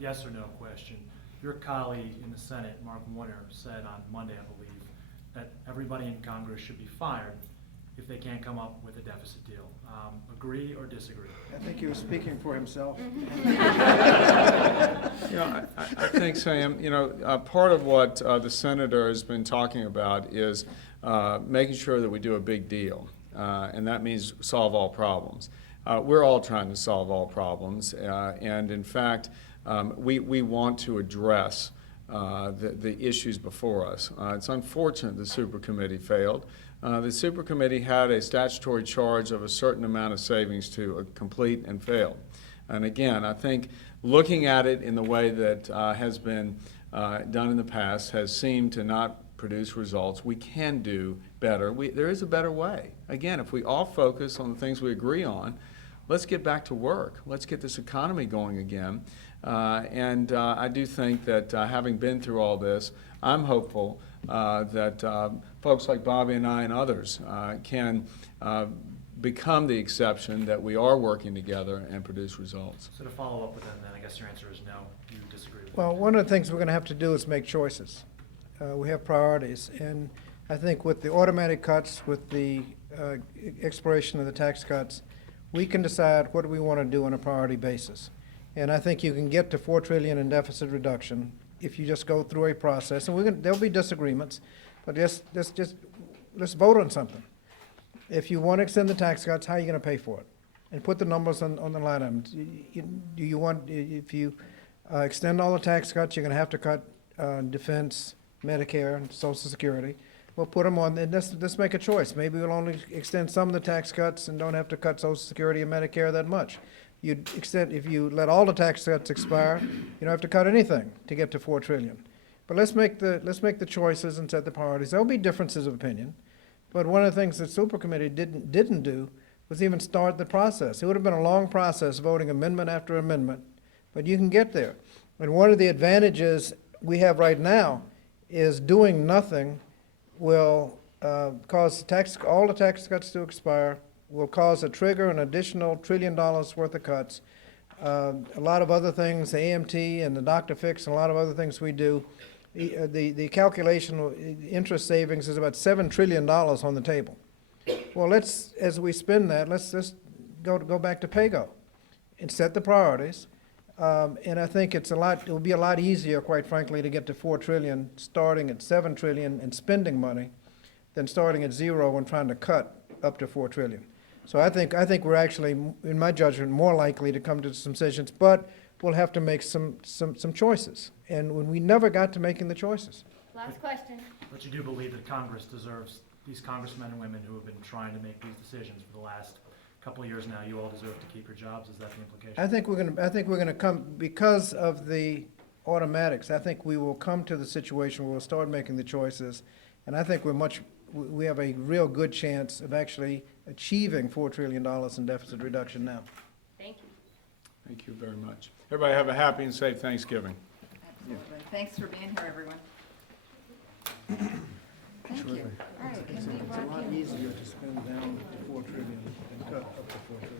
yes or no question. Your colleague in the Senate, Mark Warner, said on Monday, I believe, that everybody in Congress should be fired if they can't come up with a deficit deal. Agree or disagree? I think he was speaking for himself. I think, Sam, part of what the senator has been talking about is making sure that we do a big deal, and that means solve all problems. We're all trying to solve all problems, and in fact, we want to address the issues before us. It's unfortunate the super committee failed. The super committee had a statutory charge of a certain amount of savings to complete and failed. And again, I think looking at it in the way that has been done in the past has seemed to not produce results. We can do better. There is a better way. Again, if we all focus on the things we agree on, let's get back to work. Let's get this economy going again. And I do think that having been through all this, I'm hopeful that folks like Bobby and I and others can become the exception, that we are working together and produce results. So to follow up with them, then I guess your answer is no, you disagree with Well, that. one of the things we're going to have to do is make choices. We have priorities, and I think with the automatic cuts, with the expiration of the tax cuts, we can decide what we want to do on a priority basis. And I think you can get to $4 trillion in deficit reduction if you just go through a process. And there'll be disagreements, but let's vote on something. If you want to extend the tax cuts, how are you going to pay for it? And put the numbers on the line items. Do you want, if you extend all the tax cuts, you're going to have to cut defense, Medicare, and Social Security. We'll put them on, and let's make a choice. Maybe we'll only extend some of the tax cuts and don't have to cut Social Security and Medicare that much. If you let all the tax cuts expire, you don't have to cut anything to get to $4 trillion. But let's make the choices and set the priorities. There'll be differences of opinion, but one of the things the super committee didn't do was even start the process. It would have been a long process, voting amendment after amendment, but you can get there. And one of the advantages we have right now is doing nothing will cause all the tax cuts to expire, will cause a trigger an additional $1 trillion worth of cuts. A lot of other things, the AMT and the Dr. Fix and a lot of other things we do, the calculation interest savings is about $7 trillion on the table. Well, as we spend that, let's just go back to PAYGO and set the priorities. And I think it will be a lot easier, quite frankly, to get to $4 trillion starting at $7 trillion and spending money than starting at zero and trying to cut up to $4 trillion. So I think we're actually, in my judgment, more likely to come to some decisions, but we'll have to make some choices. And when we never got to making the choices. Last question. But you do believe that Congress deserves, these congressmen and women who have been trying to make these decisions for the last couple of years now, you all deserve to keep your jobs? Is that the implication? I think we're going to come, because of the automatics, I think we will come to the situation where we'll start making the choices. And I think we have a real good chance of actually achieving $4 trillion in deficit reduction now. Thank you. Thank you very much. Everybody have a happy and safe Thanksgiving. Absolutely. Thanks for being here, everyone. Thank you. All right, can we It's a walk lot in? easier to spend down to $4 trillion than cut up to $4 trillion.